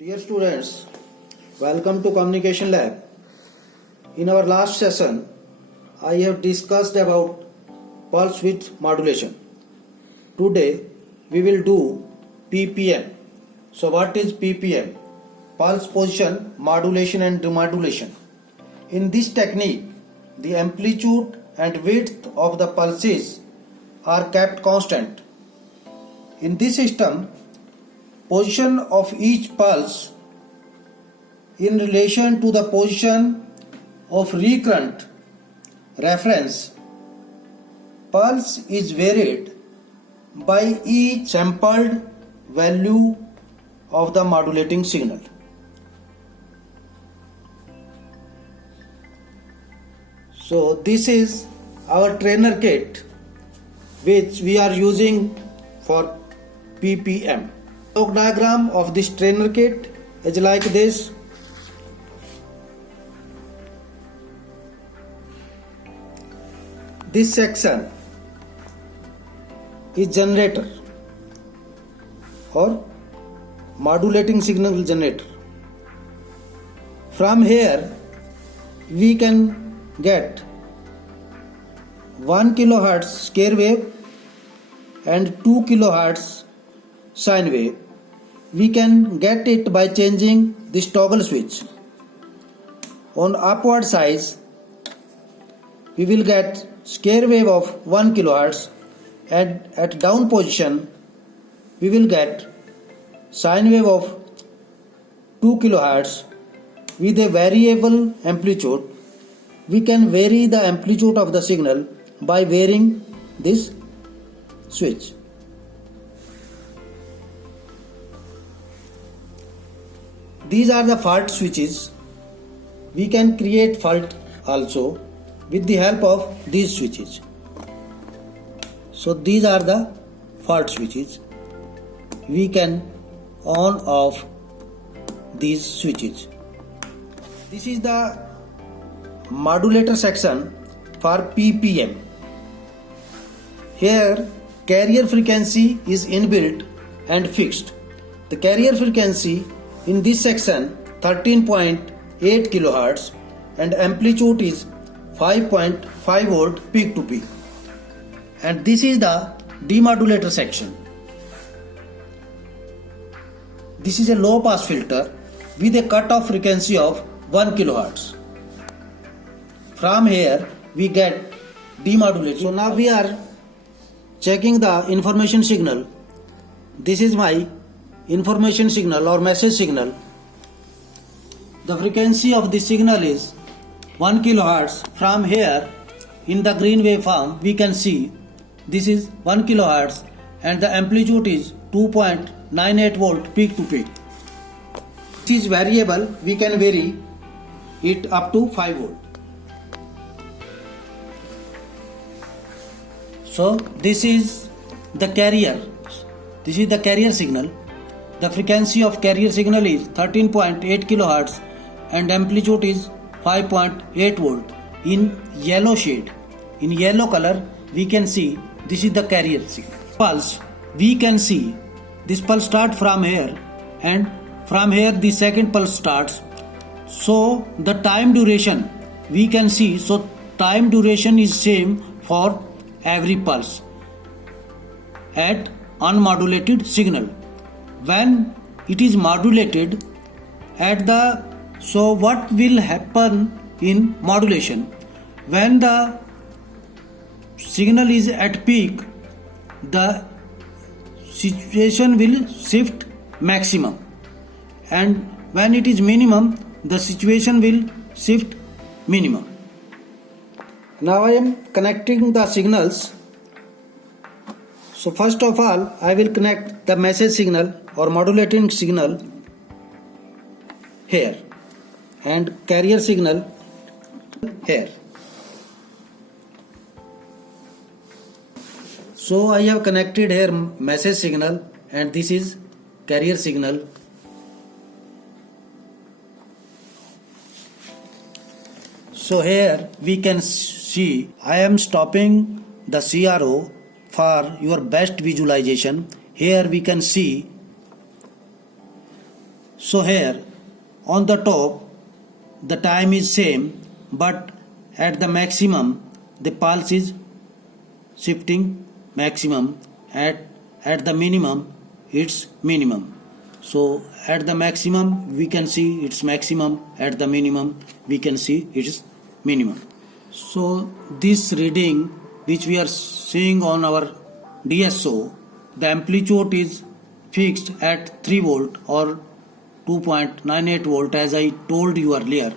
Dear students, welcome to Communication Lab. In our last session, I have discussed about pulse width modulation. Today, we will do PPM. So what is PPM? Pulse position modulation and demodulation. In this technique, the amplitude and width of the pulses are kept constant. In this system, position of each pulse in relation to the position of recurrent reference pulse is varied by each sampled value of the modulating signal. So this is our trainer kit which we are using for PPM. Block diagram of this trainer kit is like this. This section is generator or modulating signal generator. From here we can get 1 kHz square wave and 2 kHz sine wave. We can get it by changing this toggle switch. On upward side we will get square wave of 1 kHz and at down position we will get sine wave of 2 kHz with a variable amplitude. We can vary the amplitude of the signal by varying this switch. These are the fault switches. We can create fault also with the help of these switches. So these are the fault switches. We can on off these switches. This is the modulator section for PPM. Here carrier frequency is inbuilt and fixed. The carrier frequency in this section 13.8 kHz and amplitude is 5.5 volt peak to peak. And this is the demodulator section. This is a low pass filter with a cutoff frequency of 1 kHz. From here we get demodulated. So now we are checking the information signal. This is my information signal or message signal. The frequency of the signal is 1 kHz. From here in the green waveform we can see this is 1 kHz and the amplitude is 2.98 volt peak to peak. This is variable, we can vary it up to 5 volt. So this is the carrier. This is the carrier signal. The frequency of carrier signal is 13.8 kHz and amplitude is 5.8 volt in yellow shade. In yellow color we can see this is the carrier signal. Pulse, we can see this pulse start from here and from here the second pulse starts. So the time duration we can see, so time duration is same for every pulse at unmodulated signal. When it is modulated at the, so what will happen in modulation? When the signal is at peak, the situation will shift maximum, and when it is minimum, the situation will shift minimum. Now I am connecting the signals. So first of all I will connect the message signal or modulating signal here and carrier signal here. So I have connected here message signal and this is carrier signal. So here we can see I am stopping the CRO for your best visualization. Here we can see So here on the top the time is same, but at the maximum the pulse is shifting maximum, at the minimum it's minimum. So at the maximum we can see it's maximum, at the minimum we can see it is minimum. So this reading which we are seeing on our DSO, the amplitude is fixed at 3 volt or 2.98 volt as I told you earlier.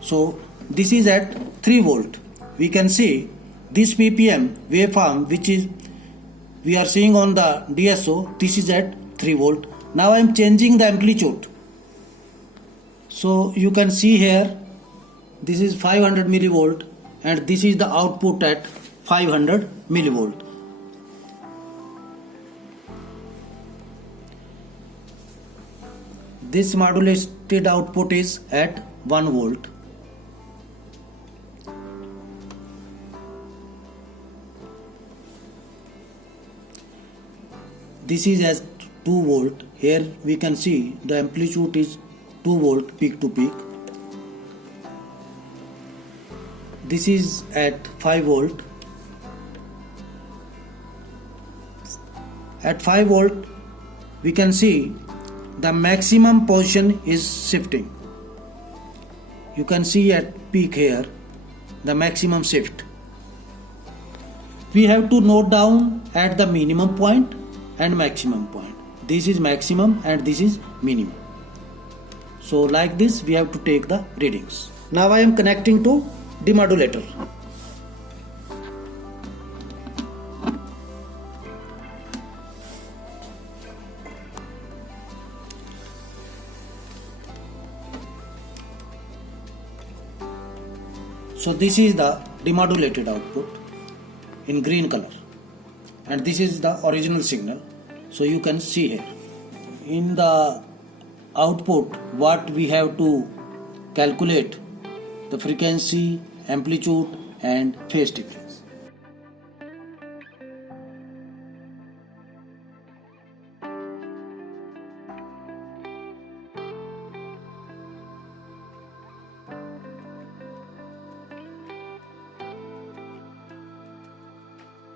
So this is at 3 volt. We can see this ppm waveform which is we are seeing on the DSO, this is at 3 volt. Now I am changing the amplitude. So you can see here this is 500 millivolt and this is the output at 500 millivolt. This modulated output is at 1 volt. This is at 2 volt. Here we can see the amplitude is 2 volt peak to peak. This is at 5 volt. At 5 volt we can see the maximum position is shifting. You can see at peak here the maximum shift. We have to note down at the minimum point and maximum point. This is maximum and this is minimum. So like this we have to take the readings. Now I am connecting to demodulator. So this is the demodulated output in green color and this is the original signal. So you can see here in the output what we have to calculate: the frequency, amplitude and phase difference.